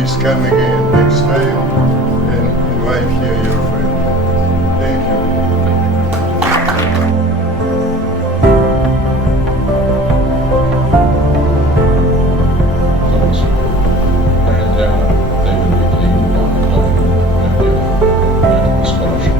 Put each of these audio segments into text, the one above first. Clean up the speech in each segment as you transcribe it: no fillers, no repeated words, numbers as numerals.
please come again next time and invite here your friend. Thank you. And they will be cleaning on the medical scholarship.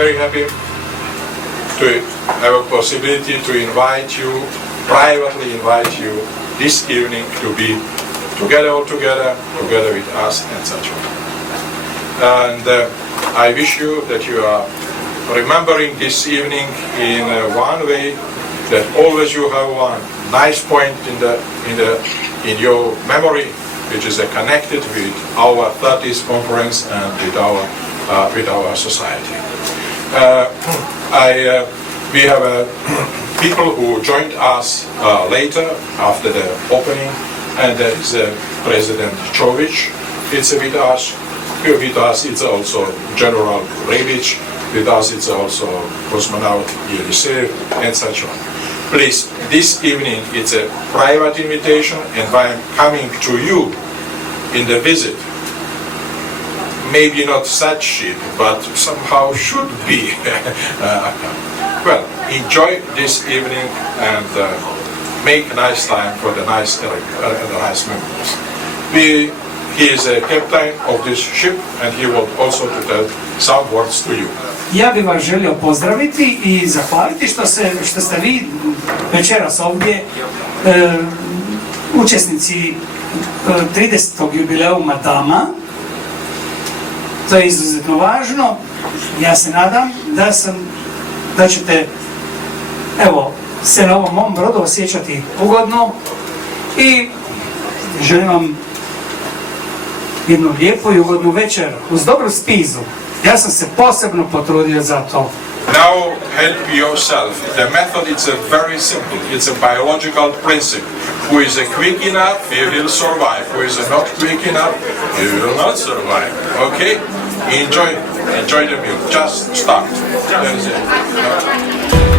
very happy to have a possibility to invite you, privately invite you this evening to be together with us and such on. And I wish you that you are remembering this evening in one way, that always you have one nice point in your memory, which is connected with our 30th conference and with our society. We have people who joined us later after the opening, and there is President Jovic. It's with us. With us, it's also General Rebic. With us, it's also cosmonaut Yeliseev and such on. Please, this evening it's a private invitation, and I am coming to you in the visit. Maybe not such ship, but somehow should be. Well, enjoy this evening and make a nice time for the nice memories. He is a captain of this ship, and he will also to tell some words to you. Ja bih vas želio pozdraviti i zahvaliti što ste vi večeras ovdje učesnici 30. jubileuma DAAAM-a. To je izuzetno važno. Ja se nadam da ćete se na ovom mom brodu osjećati ugodno i želim vam jednu lijepu i ugodnu večer uz dobru spizu. Ja sam se posebno potrudio za to. Now help yourself. The method is very simple. It's a biological principle. Who is quick enough, he will survive. Who is not quick enough, he will not survive. Okay? Enjoy the meal. Just start. That is it.